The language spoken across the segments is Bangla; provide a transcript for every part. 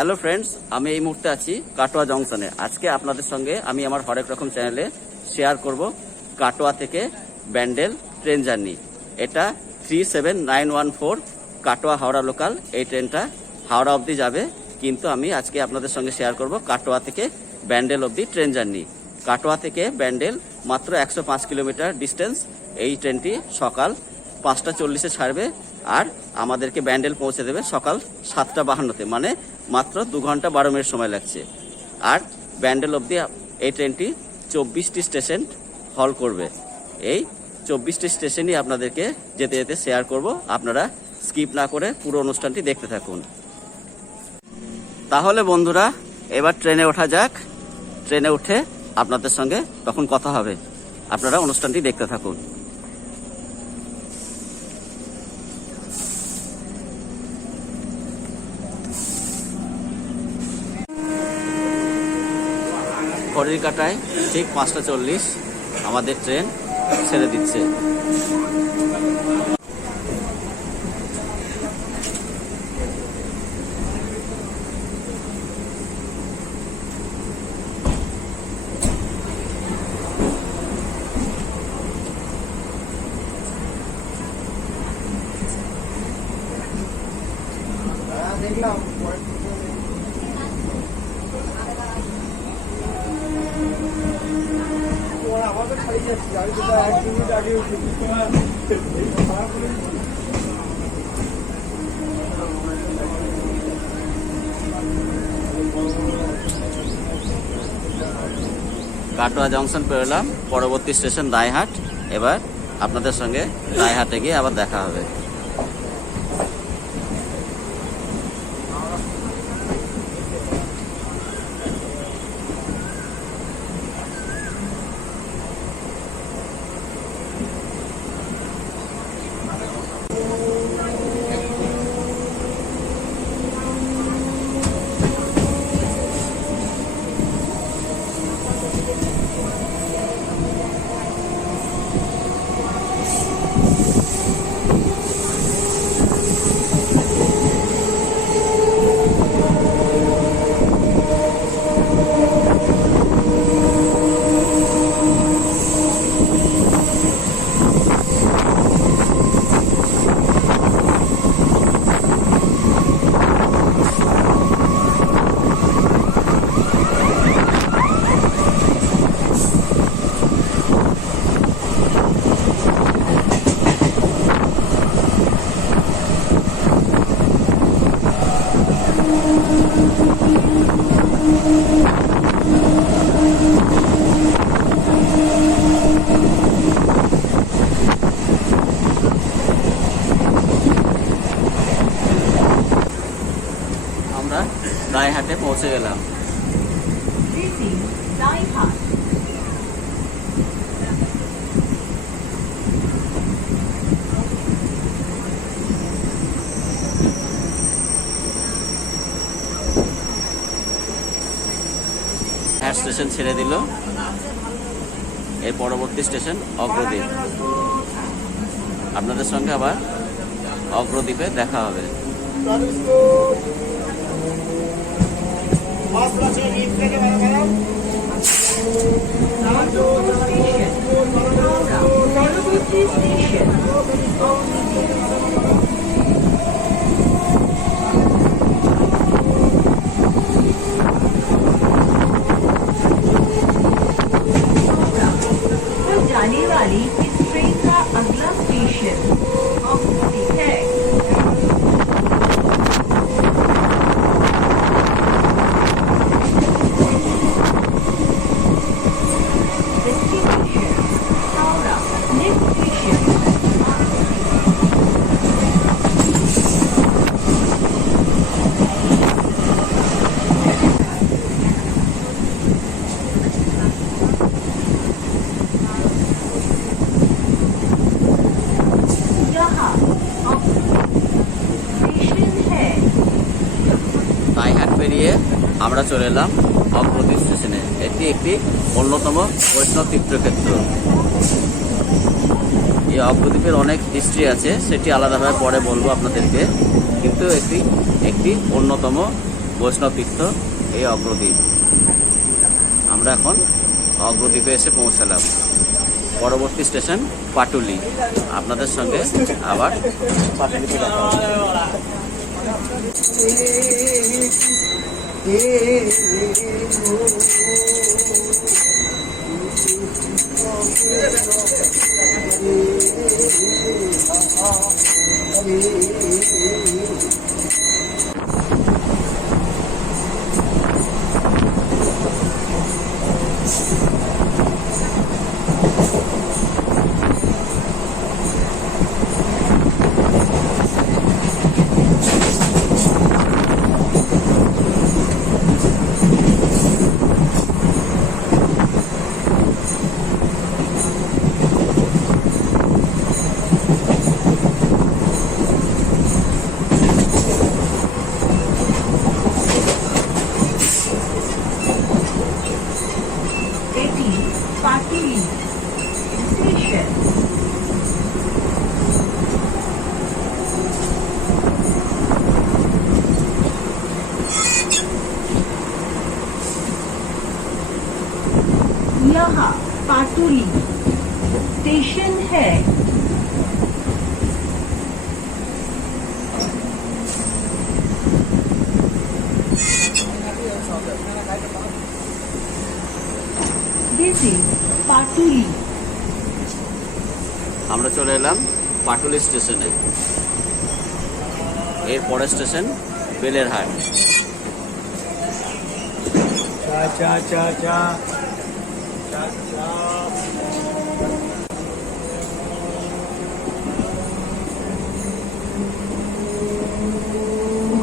হ্যালো ফ্রেন্ডস, আমি এই মুহূর্তে আছি কাটোয়া জংশনে। আজকে আপনাদের সঙ্গে আমি আমার হরেক রকম চ্যানেলে শেয়ার করব কাটোয়া থেকে ব্যান্ডেল ট্রেন জার্নি। এটা 37914 কাটোয়া হাওড়া লোকাল। এই ট্রেনটা হাওড়া অবধি যাবে, কিন্তু আমি আজকে আপনাদের সঙ্গে শেয়ার করব কাটোয়া থেকে ব্যান্ডেল অবধি ট্রেন জার্নি। কাটোয়া থেকে ব্যান্ডেল মাত্র 105 কিলোমিটার ডিস্টেন্স। এই ট্রেনটি সকাল 5:40-এ ছাড়বে আর আমাদেরকে ব্যান্ডেল পৌঁছে দেবে সকাল 7:52-তে, মানে মাত্র 2 ঘন্টা 12 মিনিট সময় লাগছে। আর ব্যান্ডেল অবধি এই ট্রেনটি 24টি স্টেশন হল করবে। এই 24টি স্টেশনই আপনাদেরকে যেতে যেতে শেয়ার করব। আপনারা স্কিপ না করে পুরো অনুষ্ঠানটি দেখতে থাকুন। তাহলে বন্ধুরা, এবার ট্রেনে ওঠা যাক। ট্রেনে উঠে আপনাদের সঙ্গে তখন কথা হবে। আপনারা অনুষ্ঠানটি দেখতে থাকুন। ঘড়ির কাঁটায় ঠিক 5:40 আমাদের ট্রেন ছেড়ে দিচ্ছে। দেখলাম কাটোয়া জংশন পেরোলাম, পরবর্তী স্টেশন রায়হাট। এবার আপনাদের সঙ্গে রায়হাটে গিয়ে আবার দেখা হবে। আমরা রায়হাটে পৌঁছে গেলাম। স্টেশন ছেড়ে দিল। এর পরবর্তী স্টেশন অগ্রদ্বীপ। আপনাদের সঙ্গে আবার অগ্রদ্বীপে দেখা হবে। जाने वाली इस ट्रेन का अगला स्टेशन ऑग्रद्वीप है। Destination Howrah, next station Raihat পেরিয়ে আমরা চলে এলাম অগ্রদ্বীপ স্টেশনে। এটি একটি অন্যতম বৈষ্ণব তীর্থক্ষেত্র। এই অগ্রদ্বীপের অনেক হিস্ট্রি আছে, সেটি আলাদাভাবে পরে বলবো আপনাদেরকে, কিন্তু একটি অন্যতম বৈষ্ণব তীর্থ, এই অগ্রদ্বীপ। আমরা এখন অগ্রদ্বীপে এসে পৌঁছালাম। পরবর্তী স্টেশন পাটুলি। আপনাদের সঙ্গে আবার পাটুলিতে দেখা হবে। এটি পাটুলি স্টেশন। यहाँ पाटुली स्टेशन है। This is Patuli. আমরা চলে এলাম পাটুলি স্টেশনে। এর পরের স্টেশন বেলেরহাট।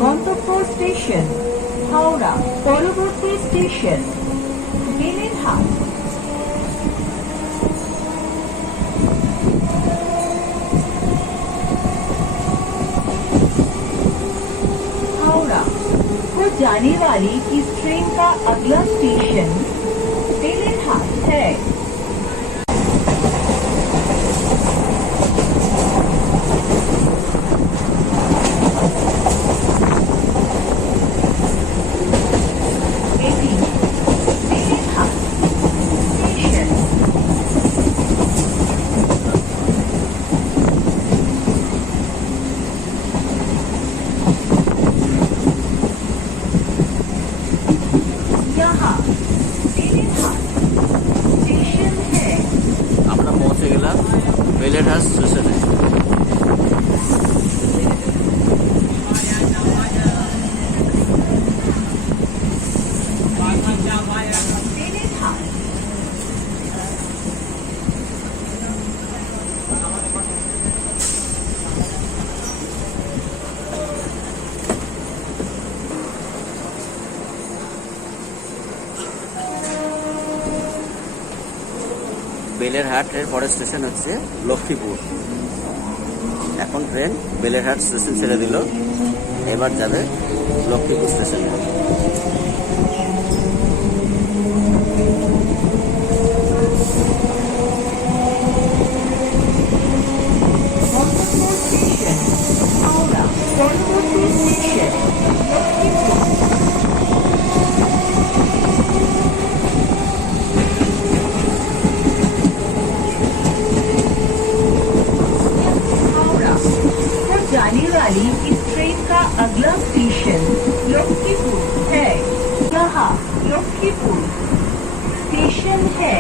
গন্তব্য স্টেশন হাওড়া। পরবর্তী স্টেশন বেলেরহাট। हावड़ा को जाने वाली इस ट्रेन का अगला स्टेशन बेलेरहाट है। আমরা পৌঁছে গেলাম বেলেরহাট স্টেশনে। বেলেরহাটের পরের স্টেশন হচ্ছে লক্ষ্মীপুর। এখন ট্রেন বেলেরহাট স্টেশন ছেড়ে দিল, এবার যাবে লক্ষ্মীপুর স্টেশনে। जाने वाली इस ट्रेन का अगला स्टेशन लक्ष्मीपुर है। यहाँ लक्ष्मीपुर स्टेशन है।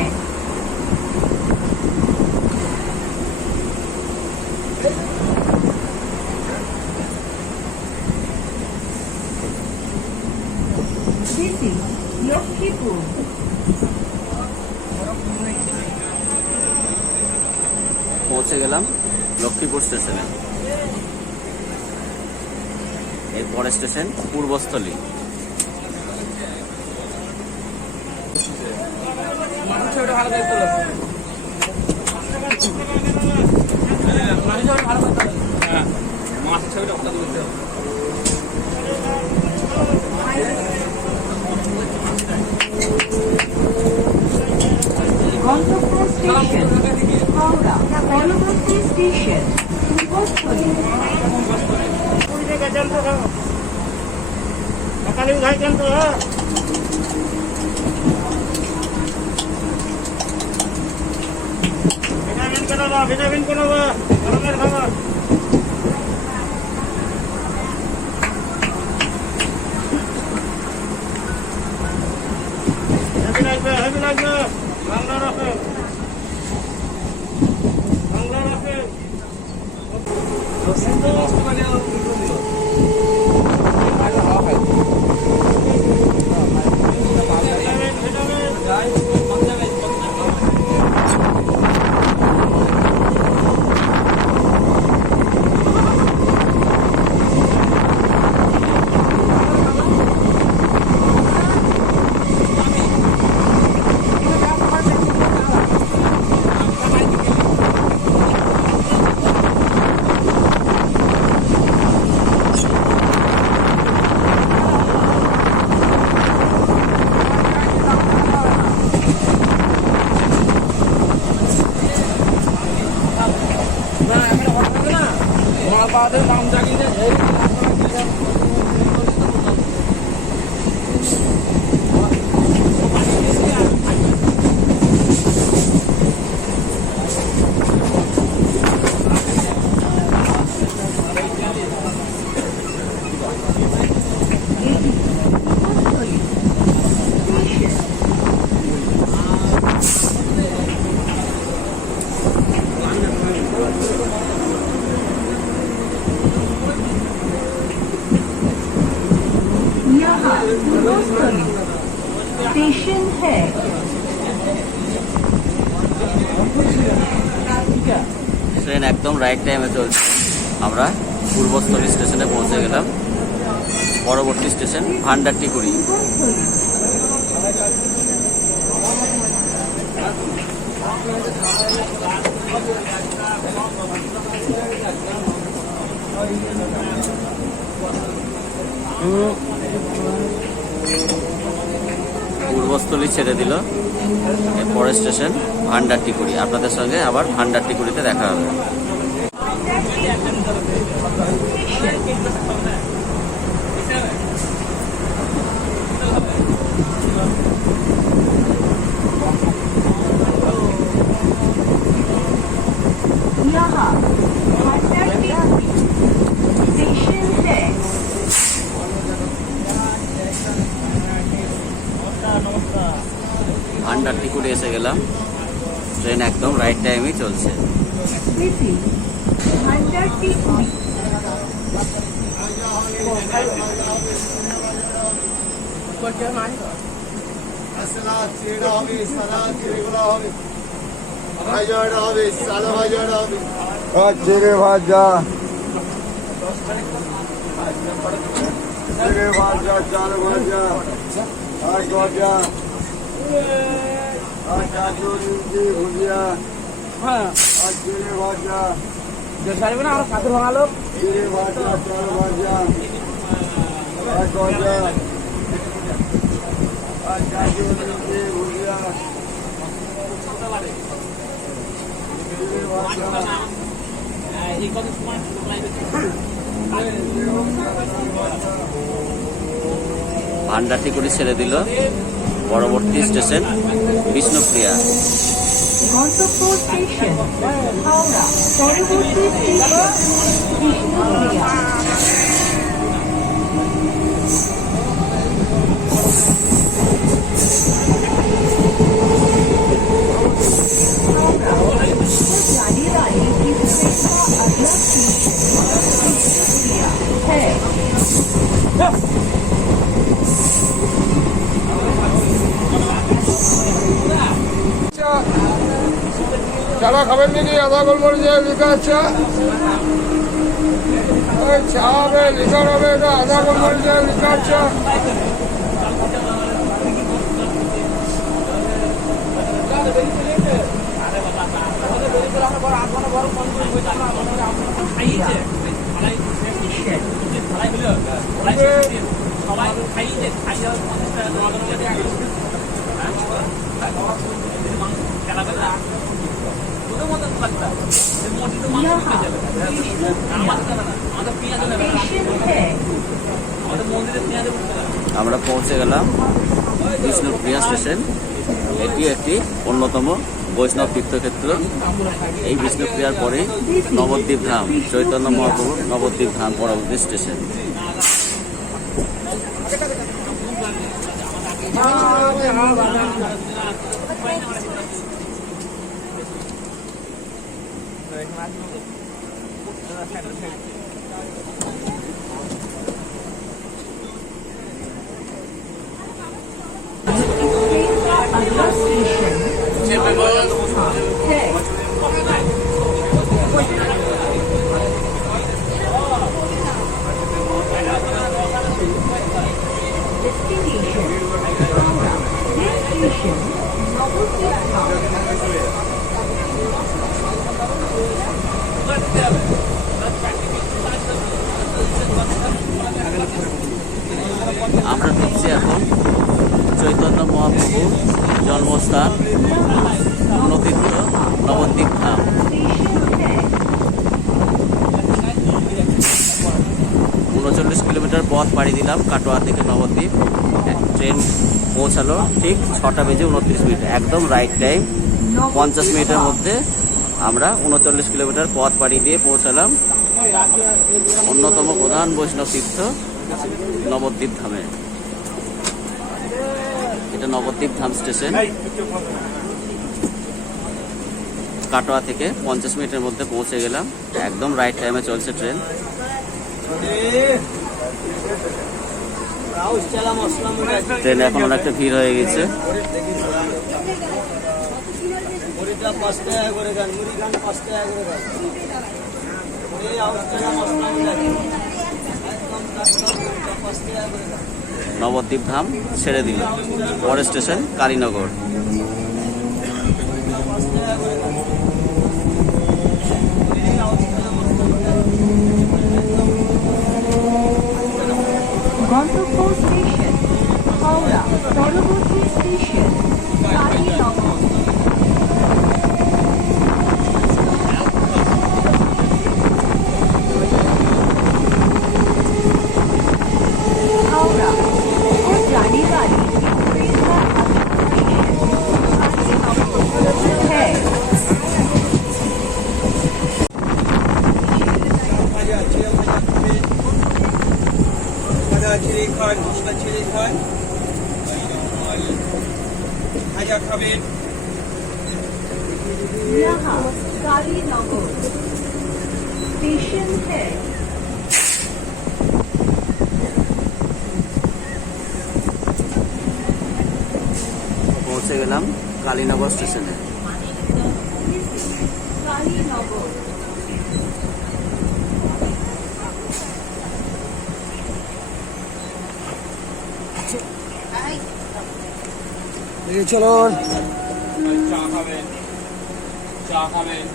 This is Lakshmipur. পৌঁছে গেলাম লক্ষ্মীপুর স্টেশনে। এর পরের স্টেশন পূর্বস্থলী। গন্তব্য স্টেশন হাওড়া। পরবর্তী স্টেশন পূর্বস্থলী। ভিটামিন কেন গরমের খাবার হেভি লাগবে বাংলা রাখে स्टेशन है। ট্রেন একদম রাইট টাইমে চলছে। আমরা পূর্বস্থলী স্টেশনে পৌঁছে গেলাম। পরবর্তী স্টেশন ভান্ডারটিকুড়ি। পূর্বস্থলী ছেড়ে দিল, পরের স্টেশন ভান্ডারটিকুড়ি। আপনাদের সঙ্গে আবার ভান্ডারটিকুড়িতে দেখা হবে। ভান্ডারটিকুড়ি এসে গেলাম। ট্রেন একদম রাইট টাইমেই চলছে। চিড়ে ভাজা, চিড়ে ভাজা, চাল ভাজা, আর গজা, আর গাজর ইঞ্চি ভুজিয়া, আর চিড়ে ভাজা, চিড়ে ভাজা, চাল ভাজা, আর গজা, আর গাজর ইঞ্চি ভুজিয়া, চিড়ে ভাজা। ভান্ডারটিকুড়ি ছেড়ে দিল, পরবর্তী স্টেশন বিষ্ণুপ্রিয়া। গন্তব্য স্টেশন হাওড়া, পরবর্তী স্টেশন বিষ্ণুপ্রিয়া। जाने वाली इस ट्रेन का अगला स्टेशन बिष्णुप्रिया है। চারা খাবেন নাকি? আদা গোলমরিচে লিখা আছে, ওই চা হবে লিখার হবে, এটা আদা গোলমরিচে লিখা আছে। स्टेशन है। আমরা পৌঁছে গেলাম বিষ্ণুপ্রিয়া স্টেশন। এটি একটি অন্যতম বৈষ্ণব তীর্থক্ষেত্র। এই বিষ্ণুপ্রিয়ার পরে নবদ্বীপ ধাম, চৈতন্য মহাপ্রভুর নবদ্বীপ ধাম পরবর্তী স্টেশন। अगला स्टेशन है। Destination howrah. Next station Nabadwip ধাম। আমরা ঢুকছি এখন চৈতন্য মহাপ্রভু জন্মস্থান পুণ্যতীর্থ নবদ্বীপ ধাম। 39 কিলোমিটার পথ পাড়ি দিলাম কাটোয়া থেকে নবদ্বীপ। ট্রেন পৌঁছালো ঠিক 6টা বেজে 29 মিনিট, একদম রাইট টাইম। 50 মিনিটের মধ্যে আমরা 39 কিলোমিটার পথ পাড়ি দিয়ে পৌঁছালাম অন্যতম প্রধান বৈষ্ণব তীর্থ নবদ্বীপ ধামে। এটা নবদ্বীপ ধাম স্টেশন। কাটোয়া থেকে 50 মিনিটের মধ্যে পৌঁছে গেলাম, একদম রাইট টাইমে চলছে ট্রেন। ট্রেন এখন অনেকটা ভিড় হয়ে গেছে। নবদ্বীপ ধাম ছেড়ে দিল, পরের স্টেশন কালীনগর। গন্তব্য স্টেশন হাওড়া, পরবর্তী স্টেশন কালীনগর। हावड़ा और जाने वाली ट्रेन का अगला स्टेशन है। यहाँ कालीनगर स्टेशन है। পৌঁছে গেলাম কালীনগর স্টেশনে। कालीनगर চলো চা খাবেন, চা খাবেন,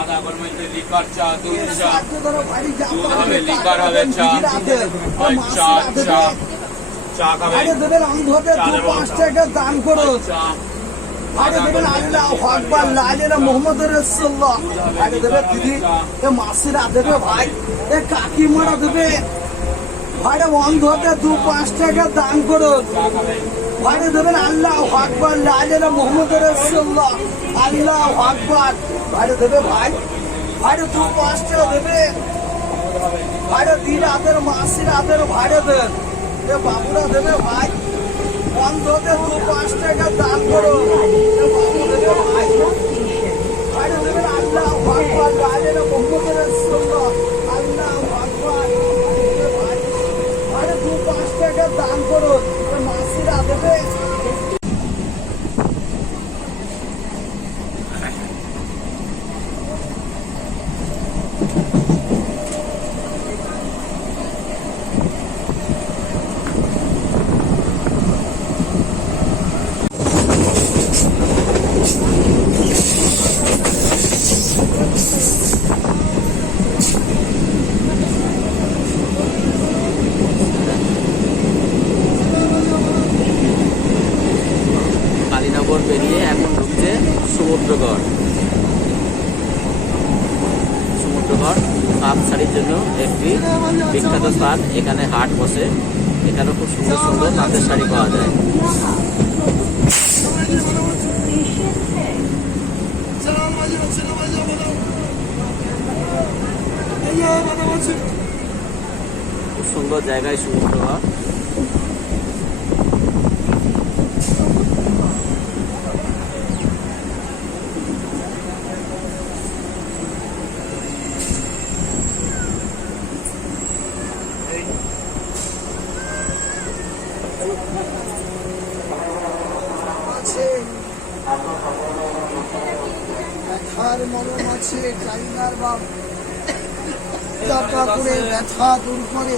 আদা গরমের লিকার চা, দুধ চা, দুধ হবে, লিকার হবে, চা, ওই চা চা চা খাবেন, দেবেন অন্ধতে চা দেবো, 5 টাকা দান করো। চা, আগে দেবেন আল্লাহু আকবার, লা ইলাহা মুহাম্মাদুর রাসূলুল্লাহ। আগে দেবে দিদি, এ মাসিরা দেবে ভাই, এ কাকিমারা দেবে ভাই, অন্ধতে 5 টাকা দান করো। ভাইরে দেবেন আল্লাহু আকবার, লা ইলাহা মুহাম্মাদুর রাসূলুল্লাহ, আল্লাহু আকবার। ভাইরে দেবে ভাই, ভাইরে 5 টাকা দেবে ভাইরে, দিদাদের মাসিরাদের ভাইরে দেন, এ বাবুরা দেবে ভাই, অন্ধতে 5 টাকা দান করো। এ বাবু দেবে ভাই, ভাইরে দেবেন আল্লাহু আকবার, লা ইলাহা মুহাম্মাদুর রাসূলুল্লাহ, আল্লাহু আকবার। ভাইরে 5 টাকা দান করো, এ মাসিরা দেবে। কালীনগর পেরিয়ে এখন ঢুকছে সমুদ্রগড়। সমুদ্রগড় পাপ শাড়ির জন্য একটি বিখ্যাত স্থান। এখানে হাট বসে, এখানে খুব সুন্দর সুন্দর তাঁতের শাড়ি পাওয়া যায়। খুব সুন্দর জায়গায় সমুদ্র ঘাট। ব্যথার মলম আছে চাইনার বাপ, করে ব্যথা দূর করে,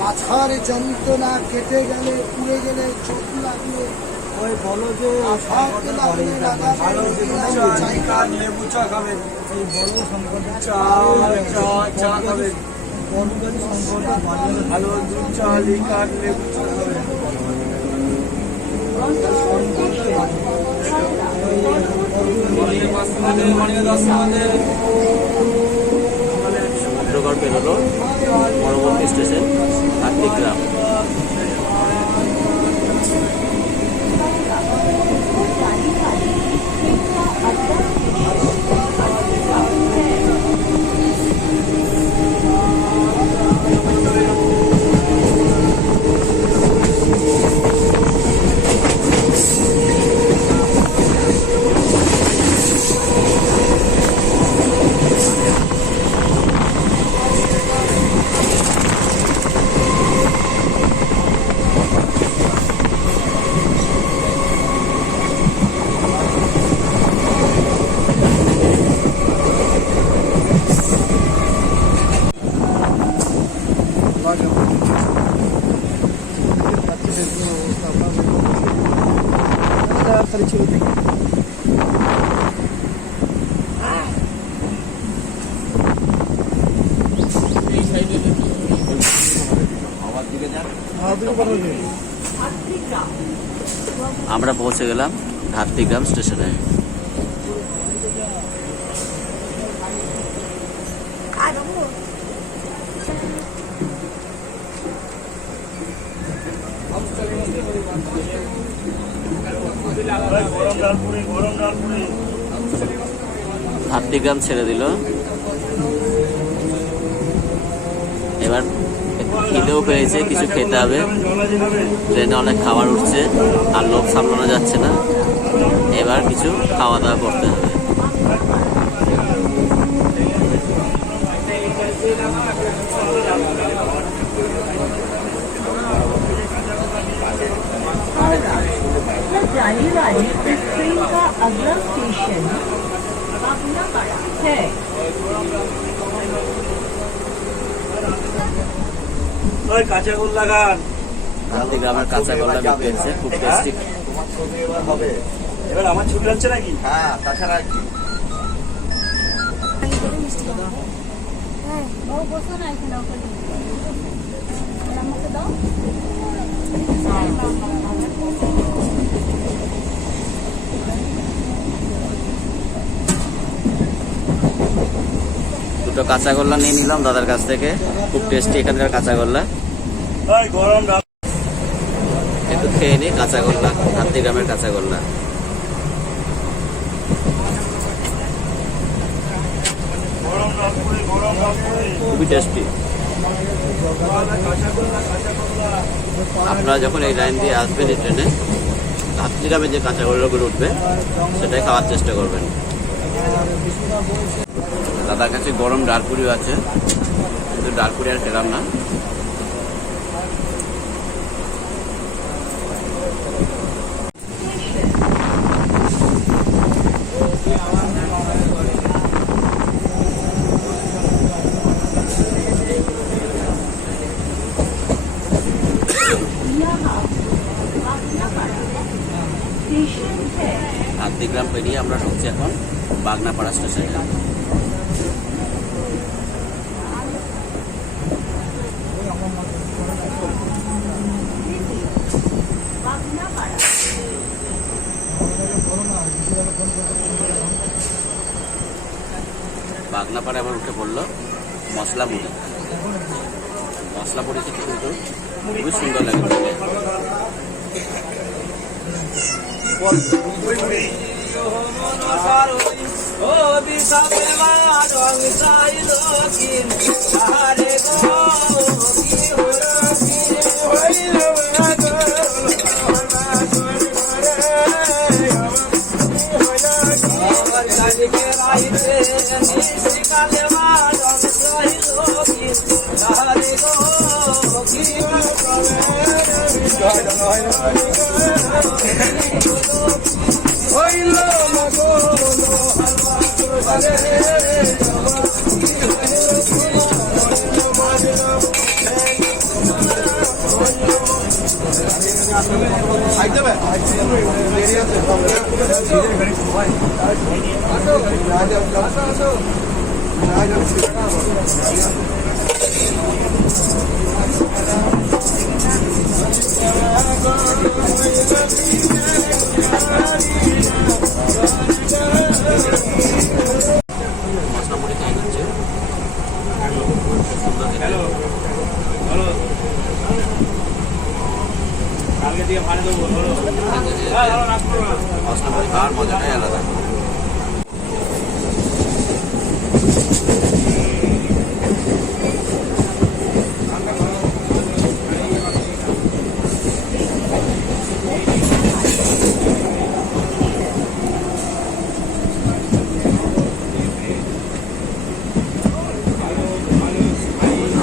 মাথার যন্ত্রণা কেটে গেলে পুড়ে গেলে চোখ লাগলে ওই বলো যে লেবু চা খাবেন, এই বড় সংকটের চা খাবেন, ভালো দুধ চা লিকার লেবু চা খাবেন। সমুদ্রগড় পেরোলো, পরবর্তী স্টেশন কার্তিকগ্রাম। আমরা পৌঁছে গেলাম কার্তিকগ্রাম স্টেশনে। কার্তিকগ্রাম ছেড়ে দিল। এবার খিদেও পেয়েছে, কিছু খেতে হবে। ট্রেনে অনেক খাবার উঠছে আর লোক সামলানো যাচ্ছে না, এবার কিছু খাওয়া দাওয়া করতে হবে। जाने वाली इस ट्रेन का अगला स्टेशन बाबुलापाड़ा है। কাঁচাগোল্লা গান কার্তিকগ্রামের কাঁচাগোল্লা বিক্রি হচ্ছে, খুব টেস্টি। হবে এবার আমার ছবি হচ্ছে নাকি? হ্যাঁ, তাছাড়া কি দুটো কাঁচাগোল্লা নিয়ে নিলাম দাদার কাছ থেকে, খুব টেস্টি এখানকার কাঁচাগোল্লা। একটু খেয়ে নিই কাঁচাগোল্লা, কার্তিকগ্রামের কাঁচাগোল্লা। খুবই টেস্টি। আপনারা যখন এই লাইন দিয়ে আসবেন এই ট্রেনে, কার্তিকগ্রামে যে কাঁচাগোল্লাগুলো উঠবে সেটাই খাওয়ার চেষ্টা করবেন। দাদার কাছে গরম ডালপুরিও আছে, কিন্তু ডালপুরি আর খেলাম না। কার্তিকগ্রাম পেরিয়ে আমরা ঢুকছি এখন বাগনাপাড়া স্টেশনে। বাগনাপাড়া আবার উঠে পড়লো মশলা মুড়ি। মশলা মুড়ি থেকে কিন্তু খুবই সুন্দর লাগে। মশলা মুড়ি খাই হচ্ছে সুন্দর খেতে। মশলা মুড়ি খাওয়ার মজাটাই আলাদা।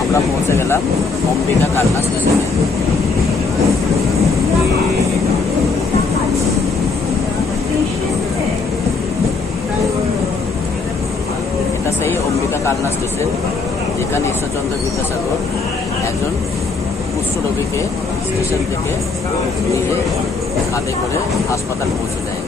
আমরা পৌঁছে গেলাম অম্বিকা কালনা স্টেশনে। এটা সেই অম্বিকা কালনা স্টেশন যেখানে ঈশ্বরচন্দ্র বিদ্যাসাগর একজন কুষ্ঠ রোগীকে স্টেশন থেকে নিজে কাঁধে করে হাসপাতাল পৌঁছে দেয়।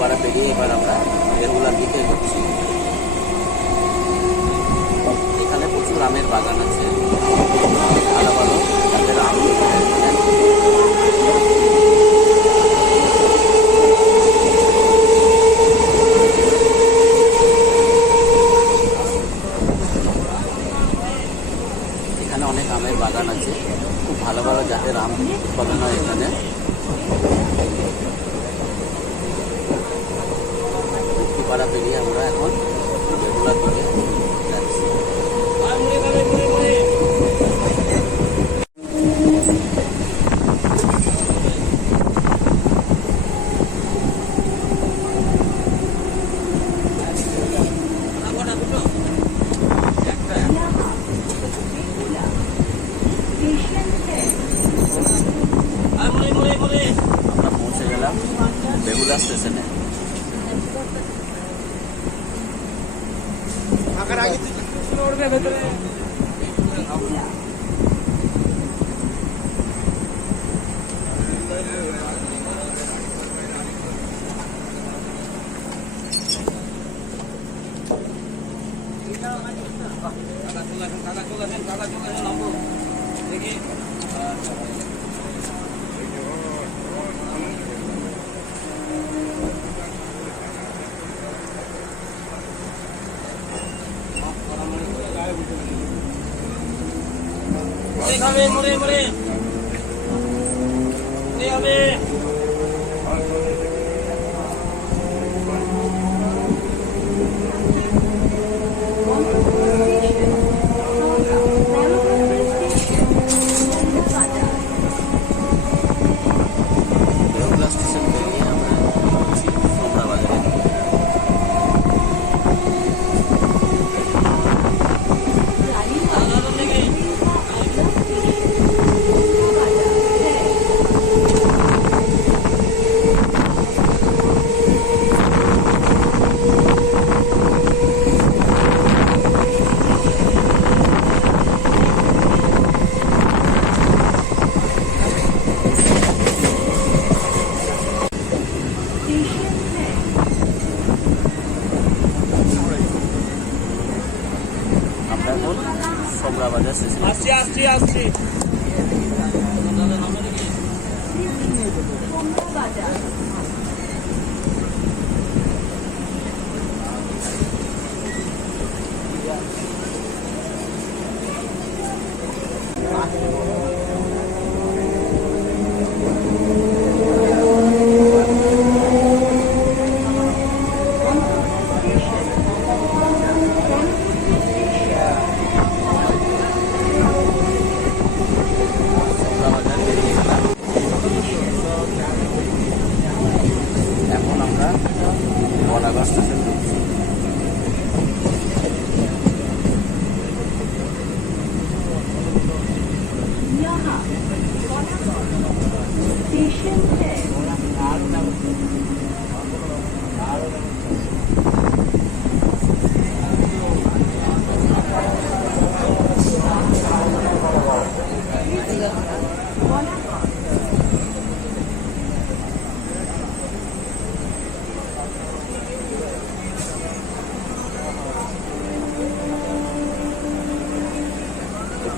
পাড়া পেরিয়ে এবার আমরা রেগুলার দিকে এগোচ্ছি। এখানে প্রচুর আমের বাগান আছে, ভালো ভালো তাদের আম। এখানে অনেক আমের বাগান আছে, খুব ভালো ভালো জাতের আম উৎপাদন হয় এখানে। পাড়া পেরিয়ে আমরা এখন রেগুলার দিকে যাচ্ছি। स्टेशन है। আমরা এখন সোমরা বাজার স্টেশনে আসছি সোমরা বাজার বেরিয়ে গেলাম। এখন আমরা বলাগড় স্টেশন ঢুকছি। यहाँ स्टेशन है।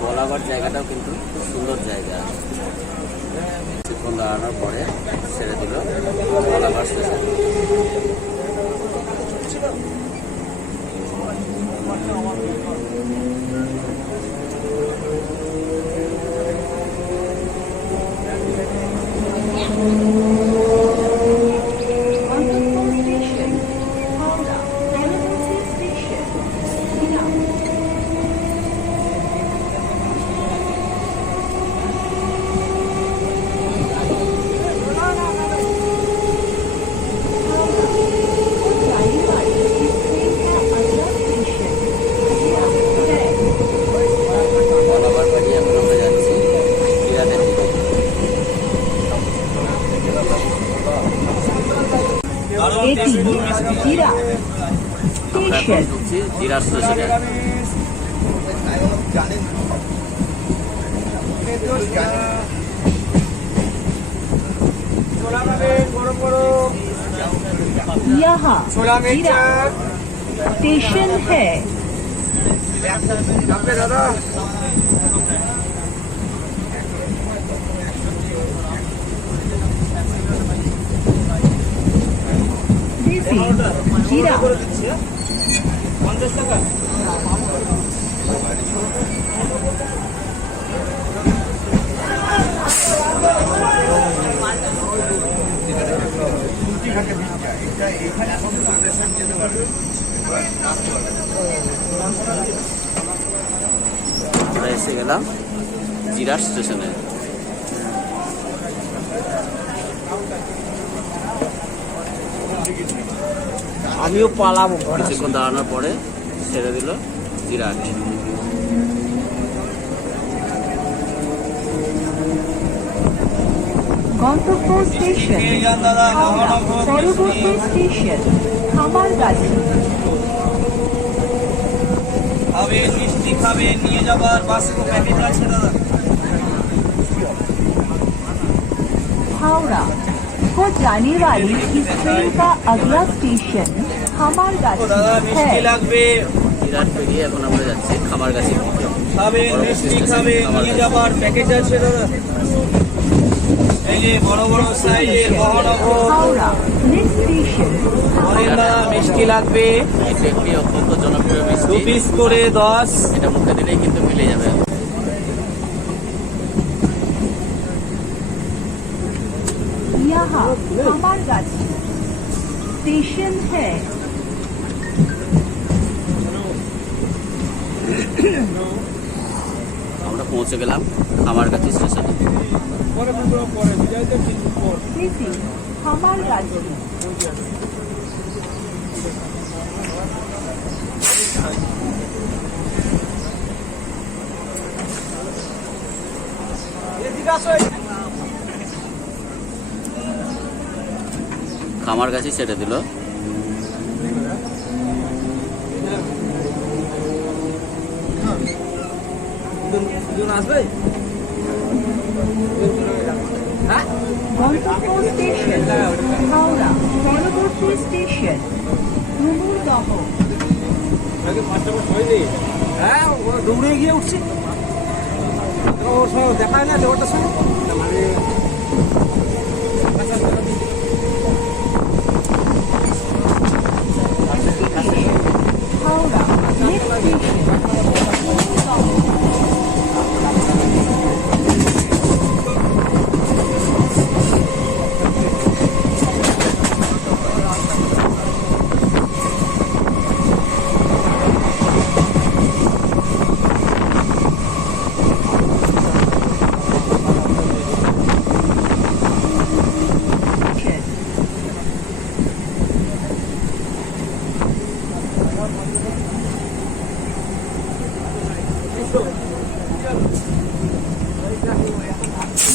বলাগড় জায়গাটাও কিন্তু খুব সুন্দর জায়গা। কিছুক্ষণ দাঁড়ানোর পরে ছেড়ে দিল বলাগড় স্টেশন। गंतव्य स्टेशन हावड़ा रेलवे स्टेशन बिना বলাগড় বাড়ি এখন আমরা যাচ্ছি জিরাদের দিকে। जीरा আমরা এখন स्टेशन ঢুকছি জিরা স্টেশনে। यहाँ जीरा स्टेशन है। देसी जीरा আমরা এসে গেলাম জিরা স্টেশনে। আমিও পালাবো। কিছুক্ষণ দাঁড়ানোর পরে ছেড়ে দিল জিরাট। गंतव्य स्टेशन हावड़ा পরবর্তী স্টেশন খামারগাছি। মিষ্টি খাবে নিয়ে যাবার বাসে তো প্যাকেজ আছে দাদা। हावड़ा को जाने वाली इस ट्रेन का अगला स्टेशन ও দাদা खामारगाछी মিষ্টি है। লাগবে, বিরাট পেরিয়ে এখন আমরা যাচ্ছি খামারগাছির দিকে। খাবেন মিষ্টি খাবে নিয়ে যাবার প্যাকেজ আছে দাদা। এই যে বড় বড় সাইজের মহানগর हावड़ा नेक्स्ट स्टेशन অরিন্দা মিষ্টি লাগবে, এটি একটি অত্যন্ত জনপ্রিয় দু মিষ্টি, পিস করে 10। এটা মুখে দিলেই কিন্তু মিলে যাবে। यहाँ खामारगाछी स्टेशन है। আমরা পৌঁছে গেলাম খামারগাছি স্টেশনে। Missing खामारगाछी খামারগাছি ছেড়ে দিল। আসবে गंतव्य स्टेशन हावड़ा परवर्ती स्टेशन डुमुरदह। হ্যাঁ ও দৌড়ে গিয়ে উঠছি, ওর সঙ্গে দেখা হয় না দেওয়ারটার সঙ্গে মানে हावड़ा नेक्स्ट स्टेशन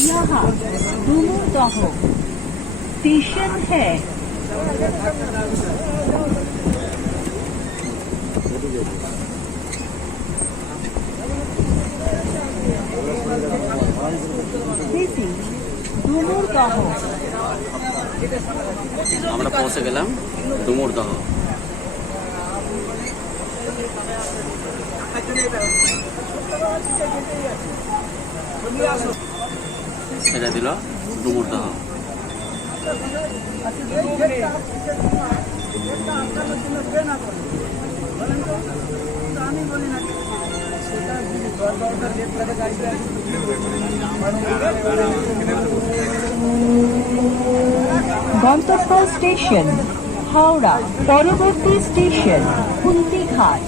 यहाँ डुमुरदह स्टेशन है। Missing डुमुरदह আমরা পৌঁছে গেলাম ডুমুরদহ। ছেড়ে দিল ডুমুরদহ। गंतव्य स्टेशन हावड़ा परवर्ती स्टेशन कुंतीघाट।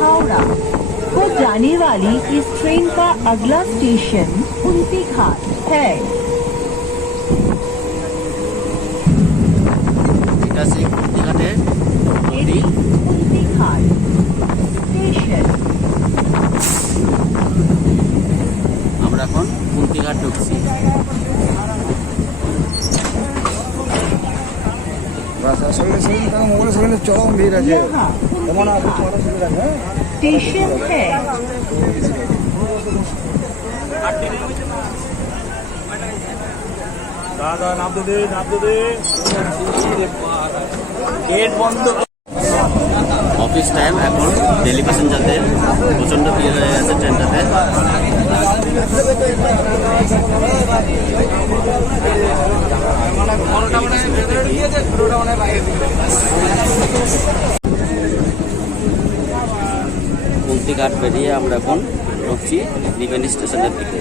हावड़ा को जाने वाली इस ट्रेन का अगला स्टेशन कुंतीघाट है। এটা সেই কুন্তিঘাটের নদী। कुंतीघाट स्टेशन আমরা এখন কুন্তিঘাট ঢুকছি। চরম ভিড় আছে, यहाँ स्टेशन है। দাদা নামতে দে গেট বন্ধ। অফিস টাইম, এখন দিল্লি প্যাসেঞ্জারদের প্রচণ্ড ভিড় হয়ে গেছে ট্রেনটাতে। কুন্তিঘাট পেরিয়ে আমরা এখন ঢুকছি ত্রিবেণী স্টেশনের দিকে।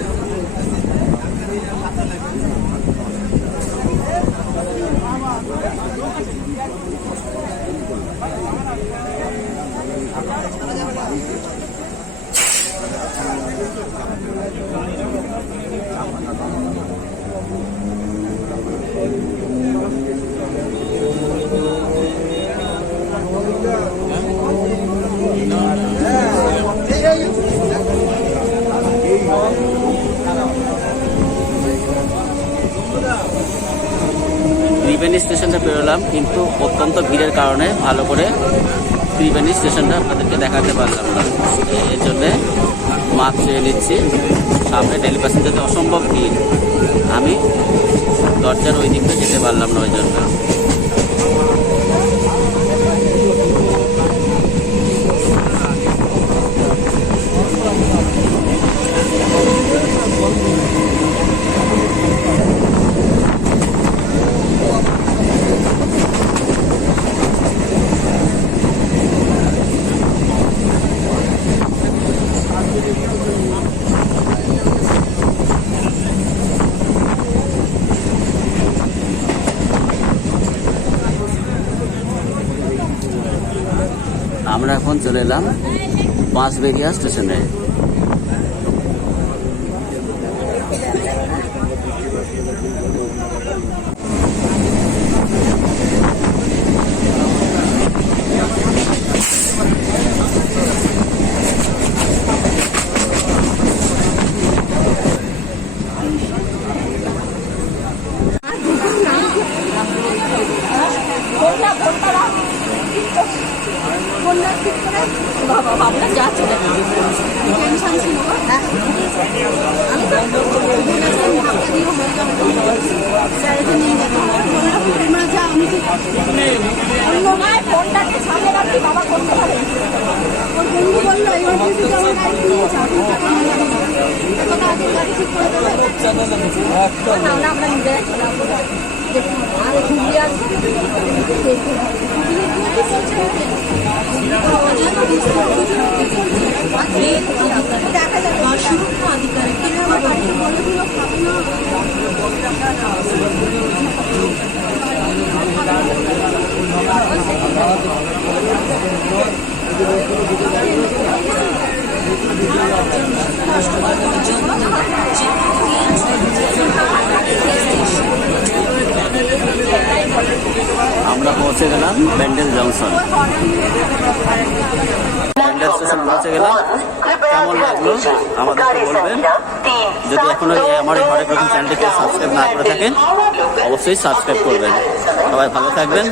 ত্রিবেণী স্টেশনটা পেরোলাম, কিন্তু অত্যন্ত ভিড়ের কারণে ভালো করে ত্রিবেণী স্টেশনটা আপনাদেরকে দেখাতে পারলাম না। এর জন্যে মাস্ক চেয়ে নিচ্ছি। সামনে ডেলি প্যাসেঞ্জারদের অসম্ভব ভিড়, আমি দরজার ওই দিকটা যেতে পারলাম না ওই জন্য। আমরা এখন চলে এলাম বাঁশবেড়িয়া স্টেশনে। ভাবলাম যাচ্ছে টেনশন ছিল। আমি তো ফোনটাকে ছাড়ে রাখছি, বাবা করতে পারে। ওর বন্ধু বললো এবার কিছু গাড়ি ঠিক করে দেবে। আমরা নিজে আর ঘুরিয়ে আসবো। দেখা যাবে সুরক্ষা অধিকারী কিন্তু আমার বাড়ির বলেগুলো খাবে না। আমরা পৌঁছে গেলাম ব্যান্ডেল জংশন। ব্যান্ডেল স্টেশন পৌঁছে গেলাম। কেমন লাগলো আমাদেরকে বলবেন। যদি এখনো আমার হরেক রকম চ্যানেলটিকে সাবস্ক্রাইব না করে থাকেন, অবশ্যই সাবস্ক্রাইব করবেন। সবাই ভালো থাকবেন।